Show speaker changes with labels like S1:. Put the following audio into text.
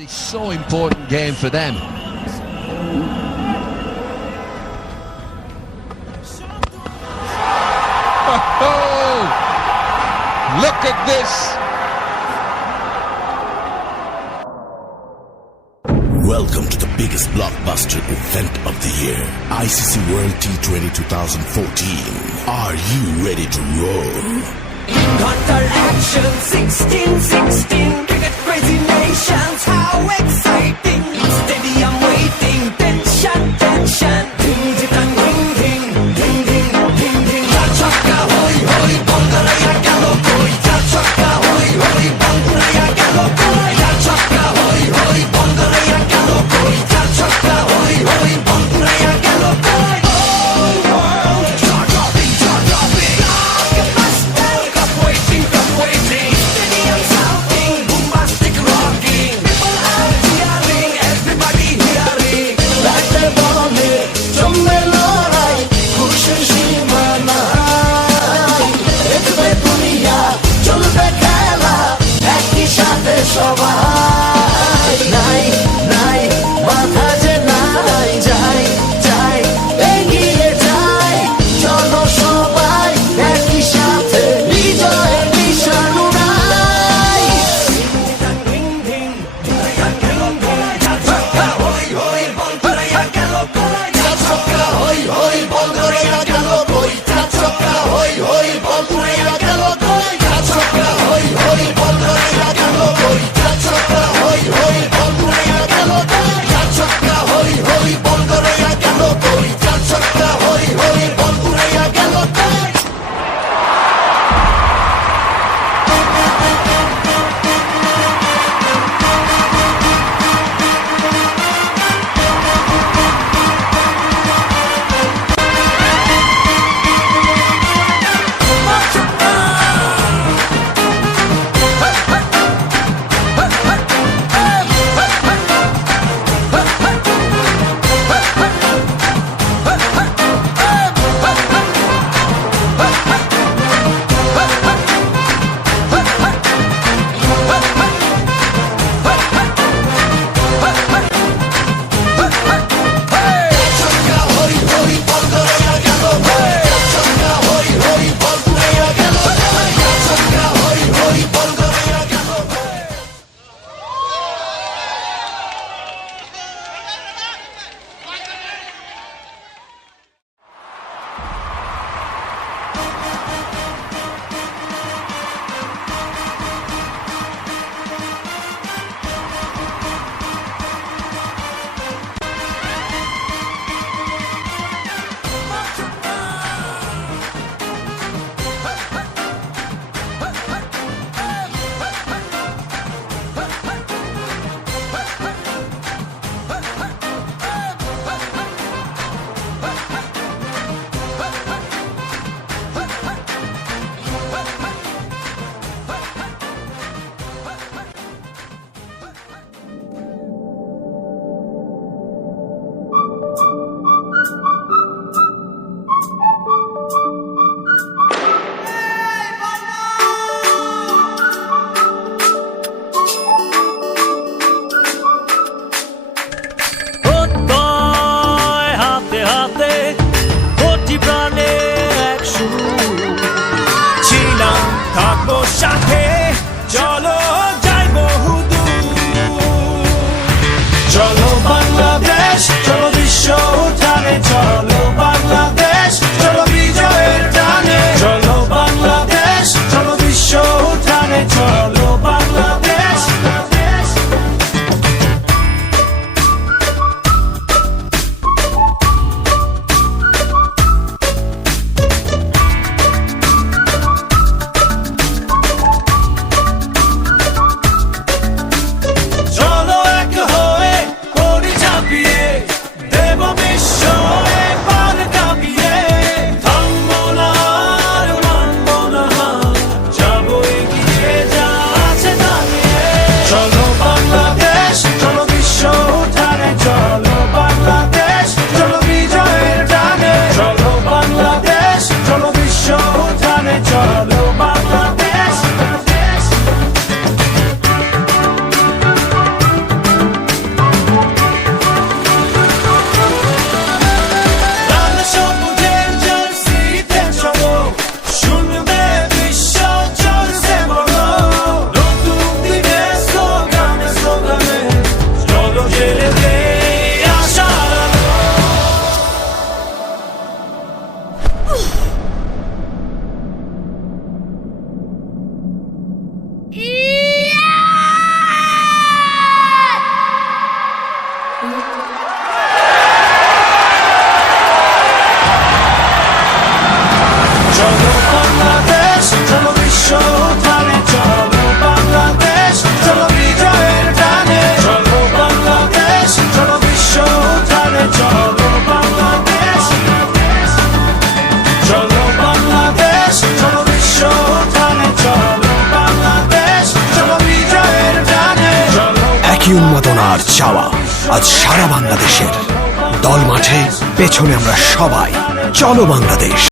S1: It's so important game for them. Oh, look at this.
S2: Welcome to the biggest blockbuster event of the year, ICC World T20 2014. Are you ready to roll?
S3: Action 16 16 Cricket crazy nations How exciting. Stadium waiting. Tension tension 서봐
S4: saber
S5: উন্মাদনার চাওয়া। আজ সারা বাংলাদেশের দল মাঠে পেছনে আমরা সবাই। চলো বাংলাদেশ।